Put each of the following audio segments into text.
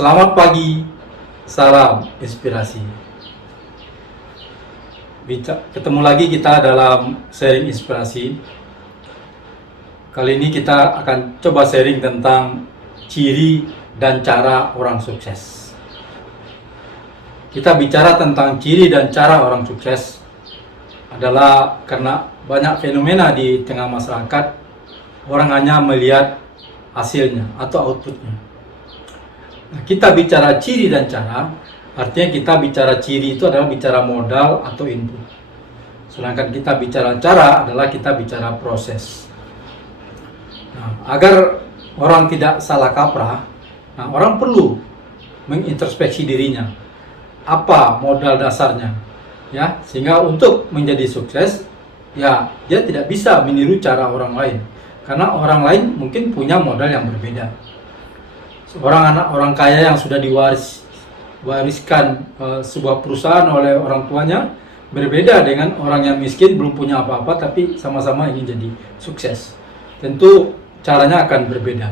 Selamat pagi, salam inspirasi. Ketemu lagi kita dalam sharing inspirasi. Kali ini kita akan coba sharing tentang ciri dan cara orang sukses. Kita bicara tentang ciri dan cara orang sukses adalah karena banyak fenomena di tengah masyarakat, orang hanya melihat hasilnya atau outputnya. Nah, kita bicara ciri dan cara, artinya kita bicara ciri itu adalah bicara modal atau input. Sedangkan kita bicara cara adalah kita bicara proses. Nah, agar orang tidak salah kaprah, orang perlu mengintrospeksi dirinya. Apa modal dasarnya? Ya, sehingga untuk menjadi sukses, ya dia tidak bisa meniru cara orang lain. Karena orang lain mungkin punya modal yang berbeda. Seorang anak orang kaya yang sudah diwariskan sebuah perusahaan oleh orang tuanya berbeda dengan orang yang miskin belum punya apa-apa tapi sama-sama ingin jadi sukses. Tentu caranya akan berbeda.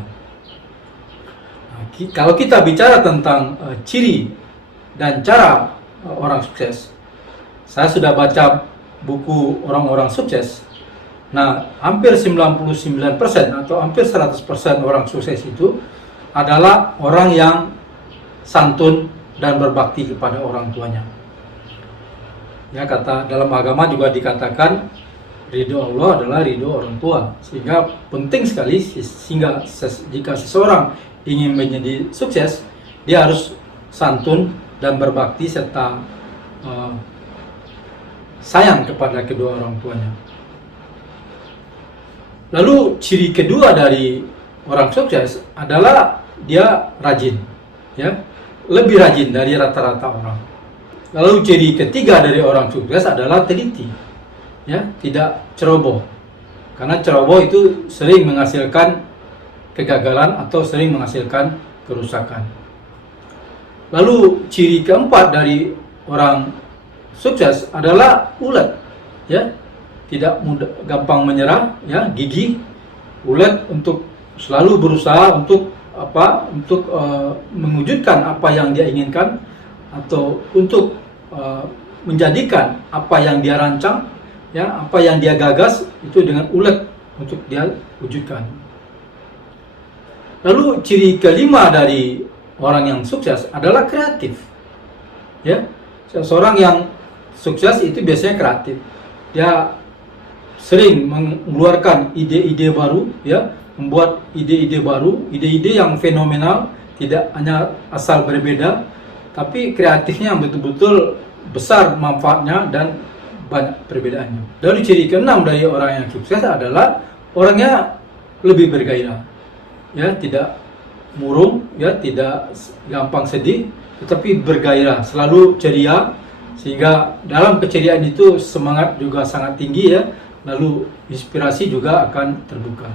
Nah, kalau kita bicara tentang ciri dan cara orang sukses, saya sudah baca buku orang-orang sukses. Nah, hampir 99% atau hampir 100% orang sukses itu adalah orang yang santun dan berbakti kepada orang tuanya. Ya, kata dalam agama juga dikatakan ridho Allah adalah ridho orang tua. Sehingga penting sekali sehingga jika seseorang ingin menjadi sukses, dia harus santun dan berbakti serta sayang kepada kedua orang tuanya. Lalu ciri kedua dari orang sukses adalah dia rajin, ya, lebih rajin dari rata-rata orang. Lalu ciri ketiga dari orang sukses adalah teliti, ya, tidak ceroboh. Karena ceroboh itu sering menghasilkan kegagalan atau sering menghasilkan kerusakan. Lalu ciri keempat dari orang sukses adalah ulet, ya, tidak mudah gampang menyerah, ya, gigih, ulet untuk selalu berusaha untuk mewujudkan apa yang dia inginkan atau untuk menjadikan apa yang dia rancang, ya, apa yang dia gagas itu dengan ulet untuk dia wujudkan. Lalu ciri kelima dari orang yang sukses adalah kreatif, ya. Seseorang yang sukses itu biasanya kreatif. Dia sering mengeluarkan ide-ide baru, ya, membuat ide-ide baru, ide-ide yang fenomenal, tidak hanya asal berbeda, tapi kreatifnya betul-betul besar manfaatnya dan banyak perbedaannya. Dari ciri keenam dari orang yang sukses adalah orangnya lebih bergairah, ya, tidak murung, ya, tidak gampang sedih, tetapi bergairah, selalu ceria, sehingga dalam keceriaan itu semangat juga sangat tinggi, ya, lalu inspirasi juga akan terbuka.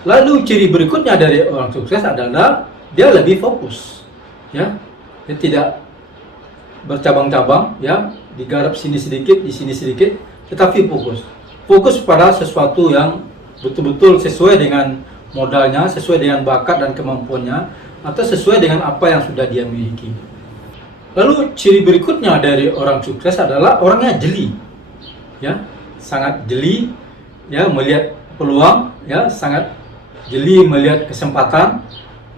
Lalu ciri berikutnya dari orang sukses adalah dia lebih fokus, ya, dia tidak bercabang-cabang, ya, digarap sini sedikit, di sini sedikit, tetapi fokus pada sesuatu yang betul-betul sesuai dengan modalnya, sesuai dengan bakat dan kemampuannya, atau sesuai dengan apa yang sudah dia miliki. Lalu ciri berikutnya dari orang sukses adalah orangnya jeli, ya, sangat jeli, ya, melihat peluang, ya, sangat jeli melihat kesempatan,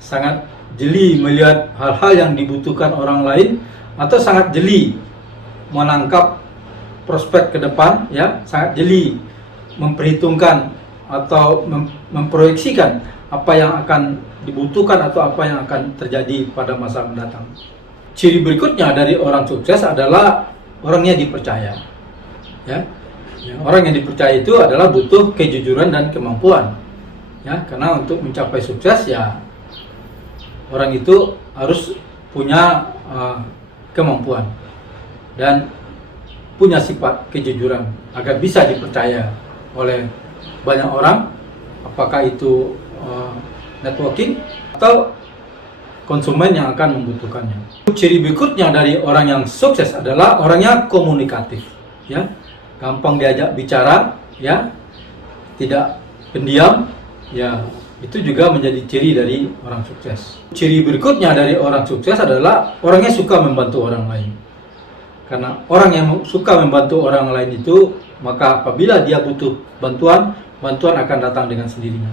sangat jeli melihat hal-hal yang dibutuhkan orang lain, atau sangat jeli menangkap prospek ke depan, ya, sangat jeli memperhitungkan atau memproyeksikan apa yang akan dibutuhkan atau apa yang akan terjadi pada masa mendatang. Ciri berikutnya dari orang sukses adalah orangnya dipercaya, ya. Orang yang dipercaya itu adalah butuh kejujuran dan kemampuan, ya, karena untuk mencapai sukses, ya, orang itu harus punya kemampuan dan punya sifat kejujuran agar bisa dipercaya oleh banyak orang, apakah itu networking atau konsumen yang akan membutuhkannya. Ciri berikutnya dari orang yang sukses adalah orangnya komunikatif, ya, gampang diajak bicara, ya, tidak pendiam, ya, Itu juga menjadi ciri dari orang sukses. Ciri berikutnya dari orang sukses adalah orangnya suka membantu orang lain. Karena orang yang suka membantu orang lain itu, maka apabila dia butuh bantuan, bantuan akan datang dengan sendirinya.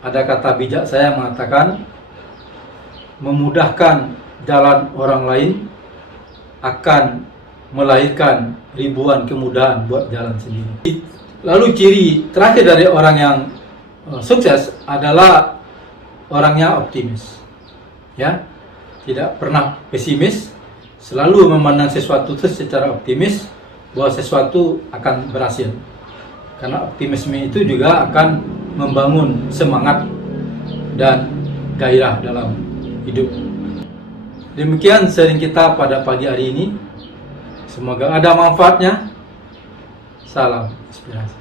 Ada kata bijak saya mengatakan, memudahkan jalan orang lain akan melahirkan ribuan kemudahan buat jalan sendiri. Lalu ciri terakhir dari orang yang sukses adalah orangnya optimis, ya, tidak pernah pesimis, selalu memandang sesuatu itu secara optimis bahwa sesuatu akan berhasil. Karena optimisme itu juga akan membangun semangat dan gairah dalam hidup. Demikian sharing kita pada pagi hari ini. Semoga ada manfaatnya. Salam inspirasi.